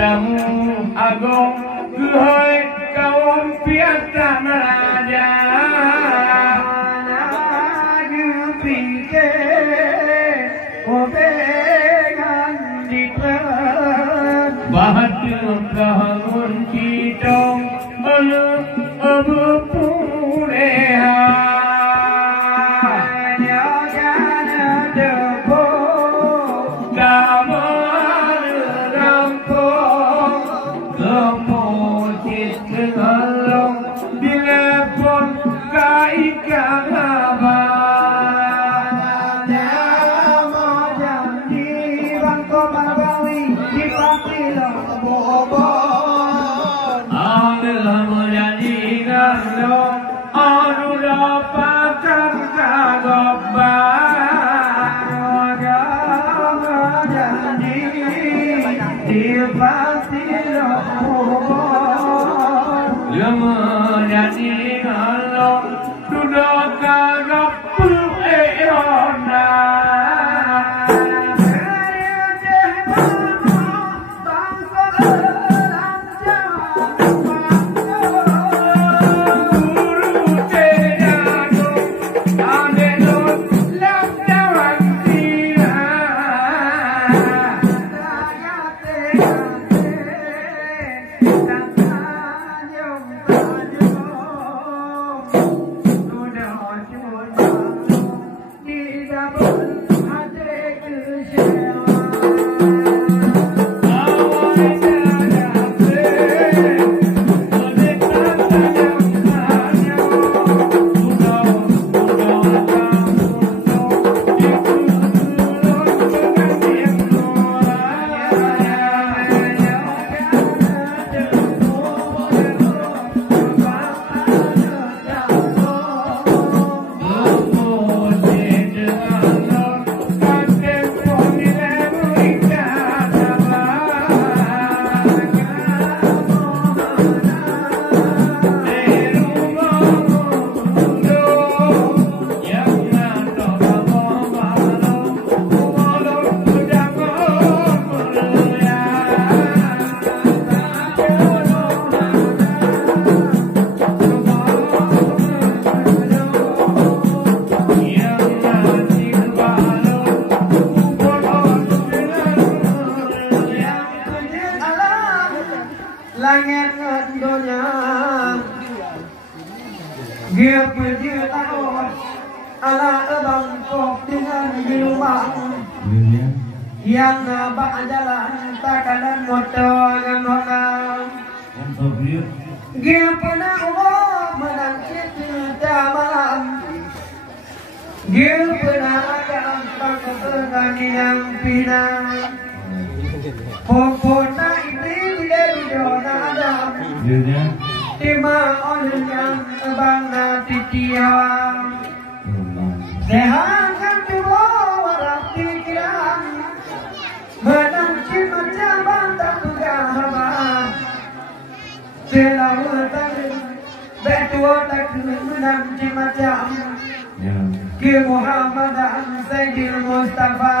Tamu agung kuhoi kaum piata raja Gupike obegan diklan Bahadur kahun kitong belum pureha yang nabak jalan takalan motor yang orang dia pernah menang cerita malam dia pernah agak pangkalan yang pinang pokoknya ini dia dudona adam terima oleh yang bangga titiang sehat kan tubuh warak pikiran menanti macam bantah pegahaman selalu tarik betua tak menanti macam ke Muhammadan Sayyidil Mustafa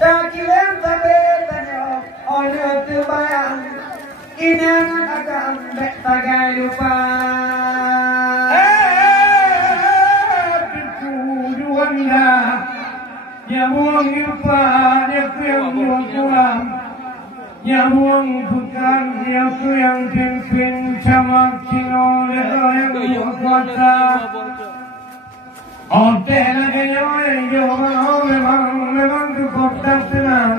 tak kira tapi tanya oleh terbayang ini akan tak lupa Nyamung yupa nyakuyang yukulam Nyamung bukan nyakuyang pimpin camak cino yang yukuata Ote lagi nyawa memang kekota tenang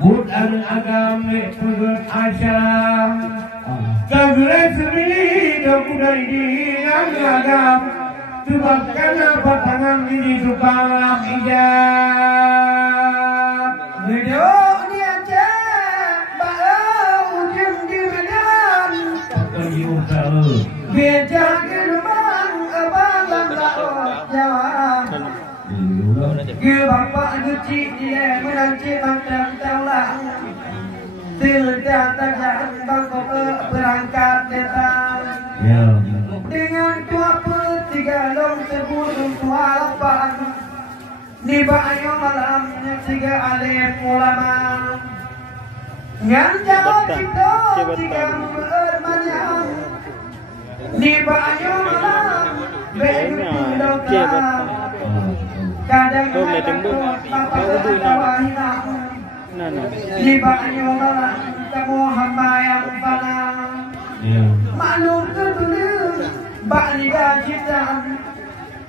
Budan agama turut asyam Kagre sendiri dokudai di yang agam Sebabkan apa tangan ini supaya hijab Hidup ni aja Balau ujung di medan Beja ke rumah Abang tak jawab Gue bapak nyuci dia menanci mandang taulang. Tidak tajam bangkok berangkat datang. Dengan dua tiga long sebelum tua lapan. Niba ayo malam tiga alim ulama. Yang jauh kita tiga bermanyang. Niba ayo malam begitu dokter. Kadang-kadang bapak tertawa hilang. Liba ayo malam kamu hamba yang fana. Maklum ketulis baliga cinta.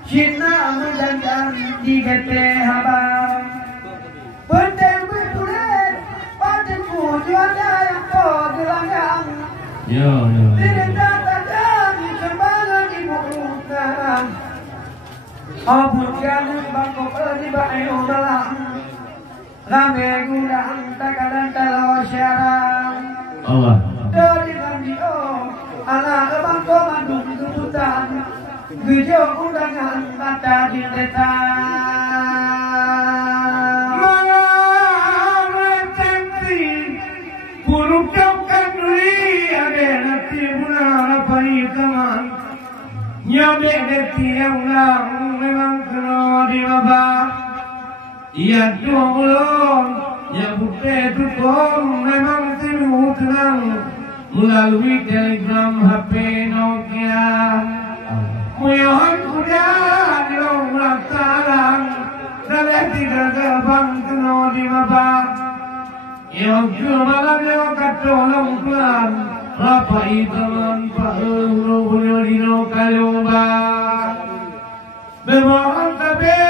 Cinta menjangan di gete haba. Penting bertulis padaku juara yang kau gelanggang. Tidak tajam kembangan ibu utara. Abutkan bangkok liba ayo malam. Rame gudang takadan talo syarang. Allah. Dari radio anak bangkok mandung kebutan. Gejok undangan mata dindetan. Malam cantik buruk jauhkan duri. Ada nanti bulan apa ikaman. Nyampe deti yang lang memang kena dimabak. Ia tuang yang putih tuang memang tidur tenang melalui telegram HP Nokia. Muyahan kuda di lomba tarang, dan tidak terbang kena dimabak. Yang malam yang kata lomban. Apa itaman Pak Rubunya dino kalumba. Bemohon tabe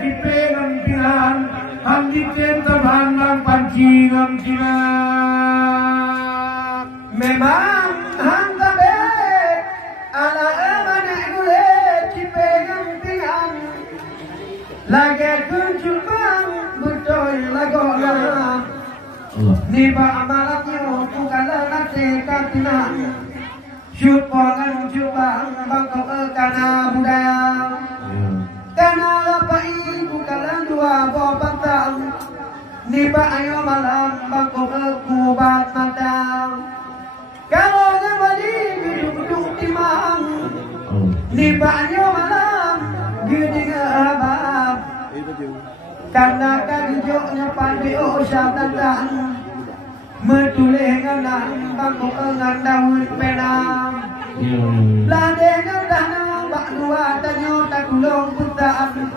dipegang tiran, handi tentaban bang pancingan kilat. Memang hantabe ala emane gule dipegang tiran. Lagi kunjung bang betul lagolah. Niba amalatnya bukanlah nanti katina. Syut pongan jubang bangkok kana budaya. Kana lapai bukanlah dua bopatang. Niba ayo malam bangkok kubat matang. Kalau kembali duduk timang. Niba ayo malam gede abab. Karena kagijoknya pandio syatatan. Metulih nganang bangkok ngandang penang. Ladengan danang bak dua tanyo takulong putaan.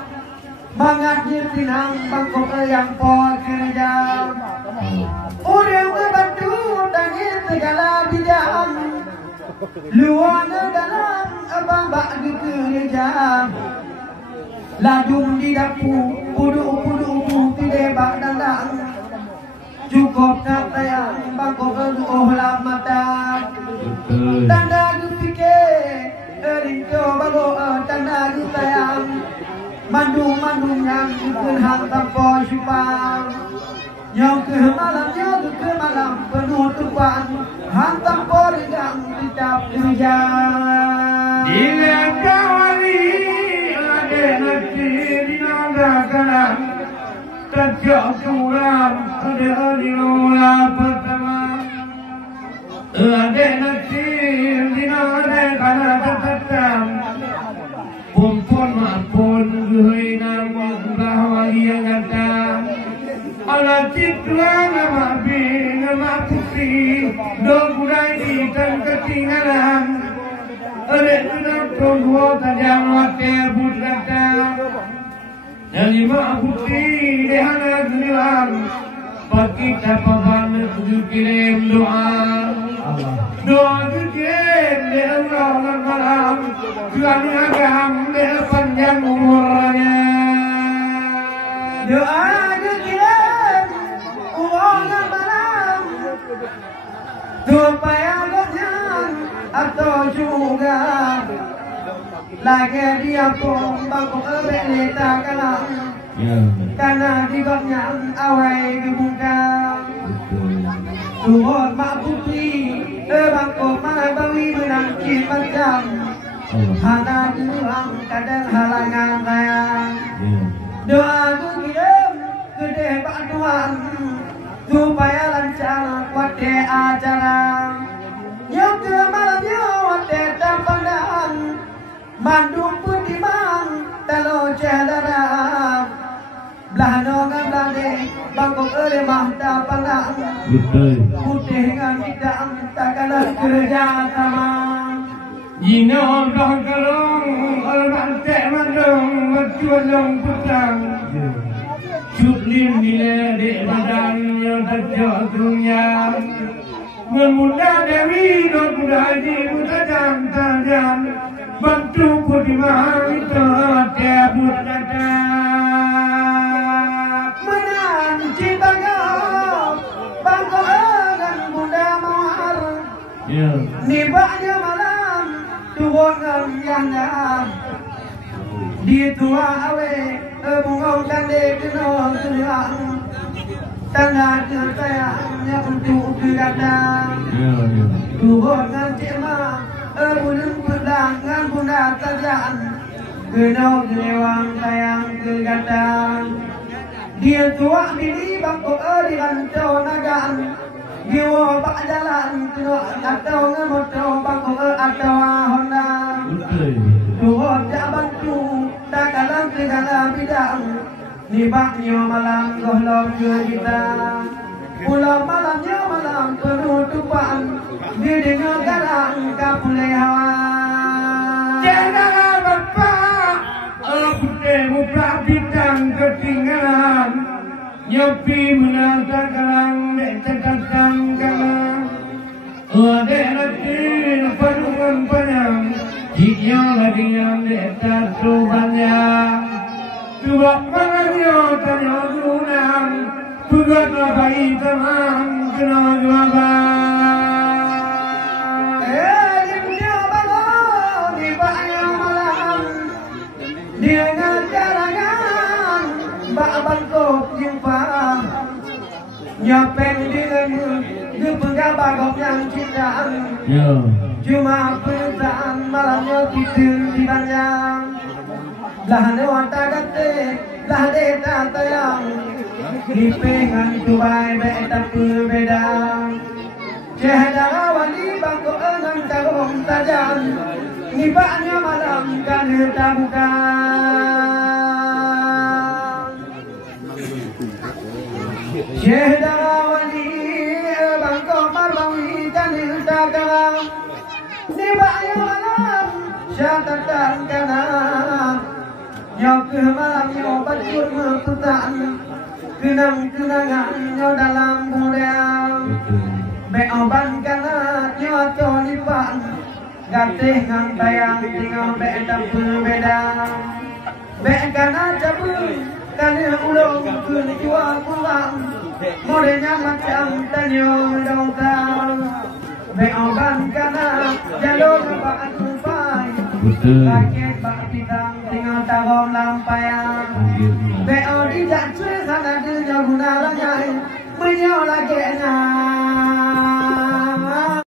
Mangajir tinang bangkok yang pol kerja. Udah membantu tangin segala bidang. Luana dalam abang bak di kerja. Lajung di dapur, pudu-pudu tidak bak dandang. Cukup kata yang bangkok keduh mata. Tanda dipikir erinjo bago tanda sayang. Mandung-mandung yang berhang tanpa syupang. Yang ke malam penutupan. Hantam poregang tidak hujan. Bila kawali ada nanti di nanggakan. Tajak suram ada di lola pertama. Ada nanti di nanggakan tetap. Pompon maupun gue nangis bahagia kata. Ala citra nama bin nama putih. Dogurai di dan ketinggalan. Ada sudah tunggu tajam wakil budrata. Dan lima putih dehana genilang. Bagi capaban tujuh kirim doa. Doa tujuh di Allah malam. Tuhan agam di panjang umurnya. Doa tujuh Allah malam. Supaya ganyan atau juga. Lagi dia pun bangkok beleta kalah. Karena di goknya awai dibuka. Tuhon mak putih bangkok mana bawi menangkis macam. Hana gelang kadang halangan sayang. Doa ku kirim gede bantuan supaya lancar wate acara. Yang ke malamnya wate tampanan mandung putih mang telo cedera. Belah nongan belande bangkok ere mah tampanan. Putih ngan bidang takkalah kerja sama. Jino dong kalong orang tek mandong berjuang putang. Cutlim nile di badan yang terjauh dunia. Memuda dewi don muda di muda jantan bantu putih itu tiap bulan. Menang cinta kau bangkok dengan muda mawar. Nibanya malam tuwongan yang di tua awe bungong kande keno tulang tanda kertayang yang untuk kegadang tuwongan cema bulun pedangan bunda tajaan keno kelewang tayang kegadang dia tua bini bangkok di rancau nagaan Giwa pak jalan kena atau ngemoto bangkok atau Honda tuh jak bantu tak kalang segala bidang nibaknya malam gohlom ke kita pulau malamnya malam penutupan dia dengan galang kapulai hawa jangan bapak aku temu bidang ketinggalan nyopi menangkan galang cekatan galang ada hati padungan panjang jika lagi yang dekat banyak coba malamnya tanya gunang buatlah bayi teman kena jawaban dia bangun di bayang malam dia ngajarangan bak bangkok jumpa nyopeng dengan pegang bagok yang cindaan cuma perasaan malamnya tidur di banyak lah wata gate lah deta tayang di pengan tuai beta berbeda cahaya wali bangkok enang tarung tajam nibaknya malam kan tak buka cahaya wali bangkok marbawi kan tak garang nibaknya malam syatatan kanan nyok ke malamnya bacur meputan kenang-kenangan nyo dalam budaya beoban kana nyo colipan gatih ngang tayang tinggal beedap berbeda beekana cabul kali ulung kun jual pulang modenya macam tanyo dongkal beoban kana jalur bak tupai rakyat bak pitang tinggal tahun lampayang beo di jatuh sana dia guna lagi menyola kena